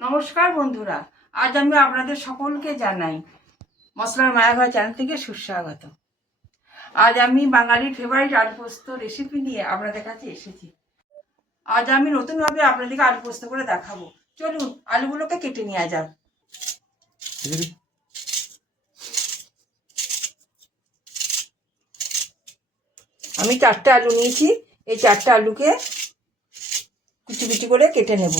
নমস্কার বন্ধুরা, আজ আমি আপনাদের সকলকে জানাই মশলার মায়াঘর চ্যানেল থেকে সুস্বাগত। আজ আমি বাঙালির ফেভারিট আলু পোস্ত রেসিপি নিয়ে আপনাদের কাছে এসেছি। আজ আমি নতুনভাবে আপনাদেরকে আলু পোস্ত করে দেখাবো। চলুন আলুগুলোকে কেটে নেওয়া যাক। আমি 4টে আলু নিয়েছি। এই 4টে আলুকে কুচি কুচি করে কেটে নেব।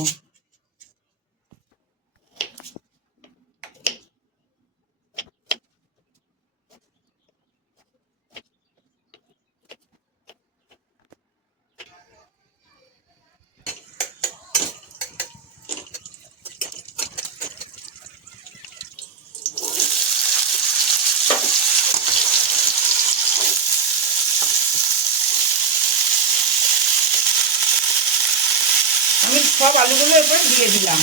আমি সব আলুগুলো এবার দিয়ে দিলাম,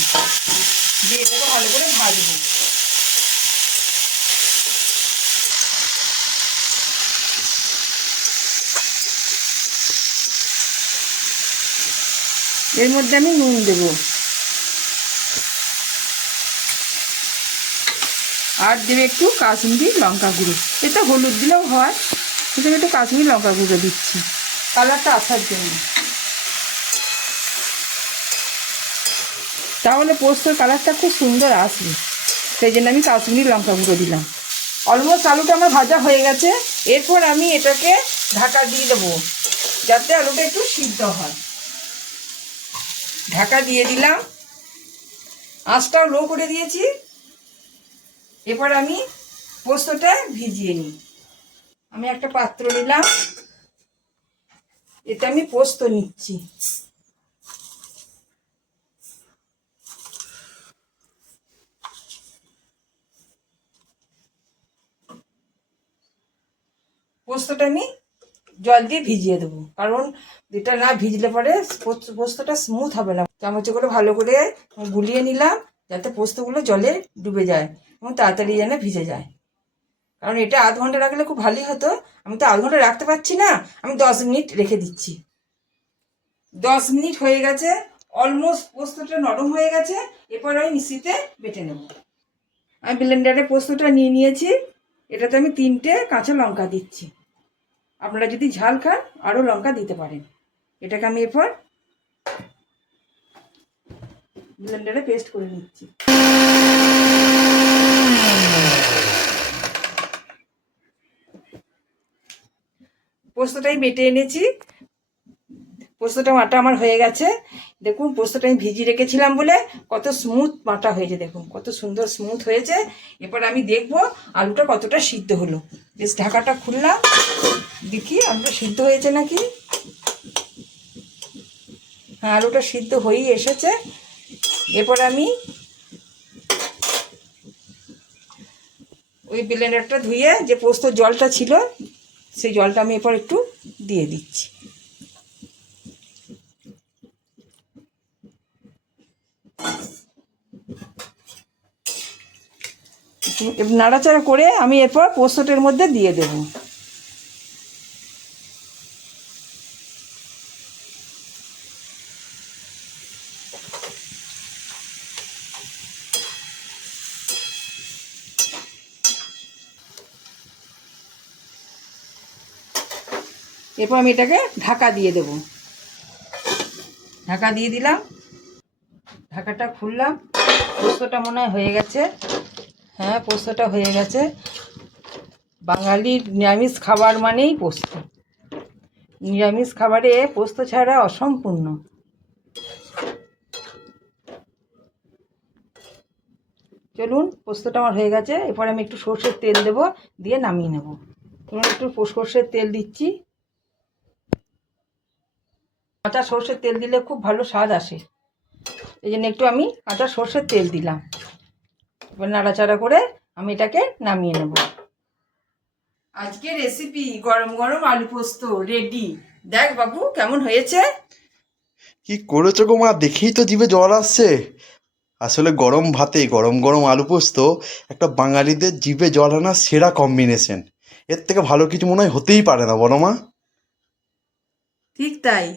দিয়ে এটাকে ভালো করে ভাজবো। এর মধ্যে আমি নুন দেব আর দেবে একটু কাশ্মীরি লঙ্কা গুঁড়ো। এটা হলুদ দিলেও হয়, কিন্তু একটু কাশ্মীরি লঙ্কা গুঁড়ো দিচ্ছি কালারটা আসার জন্য। তাহলে পোস্তর কালারটা খুব সুন্দর আসবে, সেই জন্য আমি কাশ্মীরি লঙ্কা গুঁড়ো দিলাম। অলমোস্ট আলুটা আমার ভাজা হয়ে গেছে। এরপর আমি এটাকে ঢাকা দিয়ে দেবো যাতে আলুটা একটু সিদ্ধ হয়। ঢাকা দিয়ে দিলাম, আঁচটাও লো করে দিয়েছি। এরপর আমি পোস্তটা ভিজিয়ে নিই। আমি একটা পাত্র নিলাম, এতে আমি পোস্ত নিচ্ছি। পোস্তটা আমি জল দিয়ে ভিজিয়ে দেবো, কারণ এটা না ভিজলে পরে পোস্তটা স্মুথ হবে না। চামচে করে ভালো করে গুলিয়ে নিলাম যাতে পোস্তগুলো জলে ডুবে যায় এবং তাড়াতাড়ি যেন ভিজে যায়। কারণ এটা আধ ঘন্টা রাখলে খুব ভালোই হতো। আমি তো আধ ঘন্টা রাখতে পারছি না, আমি 10 মিনিট রেখে দিচ্ছি। 10 মিনিট হয়ে গেছে, অলমোস্ট পোস্তটা নরম হয়ে গেছে। এরপর আমি মিক্সিতে বেটে নেব। আমি ব্লেন্ডারে পোস্তটা নিয়ে নিয়েছি। এটাতে আমি 3টে কাঁচা লঙ্কা দিচ্ছি। আপনারা যদি ঝাল খান আরও লঙ্কা দিতে পারেন। এটাকে আমি এরপর ব্লেন্ডারে পেস্ট করে নিচ্ছি। পোস্তটাই বেটে এনেছি। পোস্তটা বাটা আমার হয়ে গেছে। দেখুন পোস্তটা আমি ভিজিয়ে রেখেছিলাম বলে কত স্মুথ বাটা হয়েছে, দেখুন কত সুন্দর স্মুথ হয়েছে। এরপর আমি দেখবো আলুটা কতটা সিদ্ধ হলো। বেশ ঢাকাটা খুললাম, দেখি আলুটা সিদ্ধ হয়েছে নাকি। হ্যাঁ, আলুটা সিদ্ধ হয়েই এসেছে। এরপর আমি ওই ব্লেন্ডারটা ধুয়ে যে পোস্তর জলটা ছিল সেই জলটা আমি এরপর একটু দিয়ে দিচ্ছি। নাড়াচাড়া করে আমি এরপর পোস্তটার মধ্যে দিয়ে দেব। এরপর আমি এটাকে ঢাকা দিয়ে দেব। ঢাকা দিয়ে দিলাম, ঢাকাটা খুললাম। পোস্তটা মনে হয় হয়ে গেছে। হ্যাঁ, পোস্তটা হয়ে গেছে। বাঙালির নিরামিষ খাবার মানেই পোস্ত। নিরামিষ খাবারে পোস্ত ছাড়া অসম্পূর্ণ। চলুন, পোস্তটা আমার হয়ে গেছে। এরপর আমি একটু সর্ষের তেল দেবো, দিয়ে নামিয়ে নেব। একটু সর্ষের তেল দিচ্ছি। কাঁচা সর্ষের তেল দিলে খুব ভালো স্বাদ আসে, এই জন্য একটু আমি কাঁচা সর্ষের তেল দিলাম। এবার নাড়াচাড়া করে আমি এটাকে নামিয়ে নেব। আজকে রেসিপি গরম গরম আলু পোস্ত রেডি। দেখ বাবু কেমন হয়েছে। কি করেছো গো মা, দেখেই তো জিভে জল আসছে। আসলে গরম ভাতে গরম গরম আলু পোস্ত একটা বাঙালিদের জিভে জল আনা সেরা কম্বিনেশন। এর থেকে ভালো কিছু মনে হয় হতেই পারে না, বলো মা? ঠিক তাই।